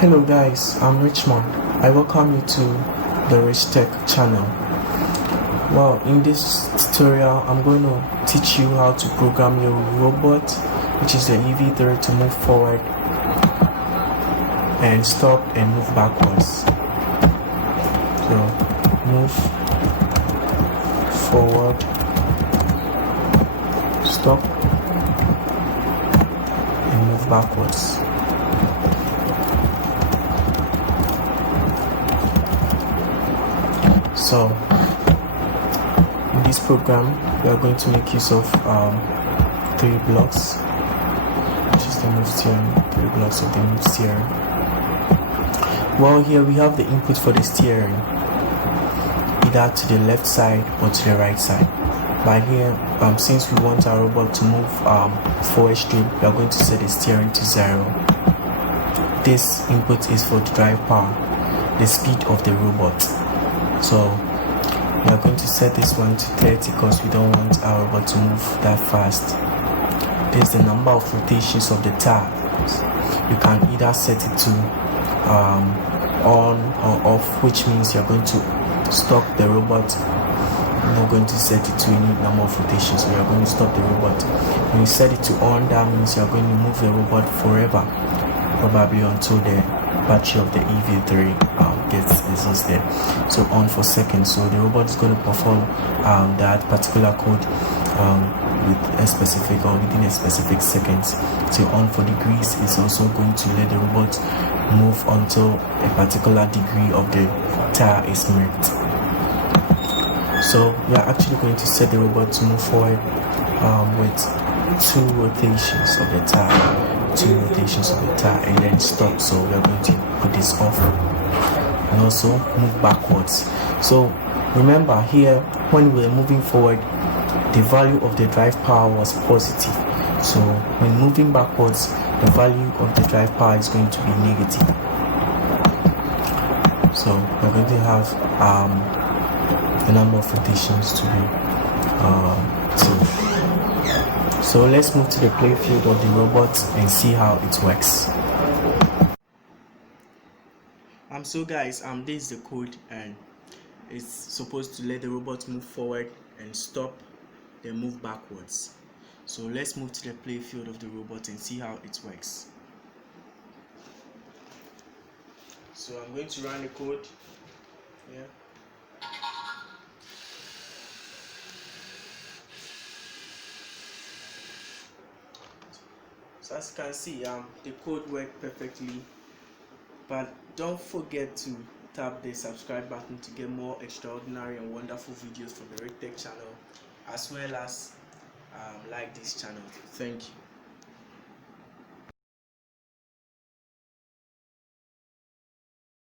Hello guys, I'm Richmond. I welcome you to the Rich Tech channel. Well, in this tutorial, I'm going to teach you how to program your robot, which is the Ev3, to move forward and stop and move backwards. So, move forward, stop, and move backwards. So in this program we are going to make use of 3 blocks, which is the move steering, 3 blocks of the move steering. Well, here we have the input for the steering, either to the left side or to the right side. But here, since we want our robot to move forward straight, we are going to set the steering to 0. This input is for the drive power, the speed of the robot. So we are going to set this one to 30 because we don't want our robot to move that fast. There's the number of rotations of the tires. You can either set it to on or off, which means you're going to stop the robot. You're not going to set it to any number of rotations, so you're going to stop the robot. When you set it to on, that means you're going to move the robot forever, probably until the battery of the Ev3 gets exhausted. So on for seconds, so the robot is going to perform that particular code with a specific or within a specific seconds. So on for degrees is also going to let the robot move until a particular degree of the tire is marked. So we are actually going to set the robot to move forward with 2 rotations of the tire, 2 rotations of the tire, and then stop. So we are going to put this off and also move backwards. So remember, here when we were moving forward, the value of the drive power was positive. So when moving backwards, the value of the drive power is going to be negative. So we're going to have the number of rotations to be 2. So let's move to the playfield of the robot and see how it works. So guys, this is the code, and it's supposed to let the robot move forward and stop, then move backwards. So let's move to the playfield of the robot and see how it works. So I'm going to run the code here. So as you can see, the code worked perfectly, but don't forget to tap the subscribe button to get more extraordinary and wonderful videos from the Rich Tech channel, as well as like this channel. Thank you.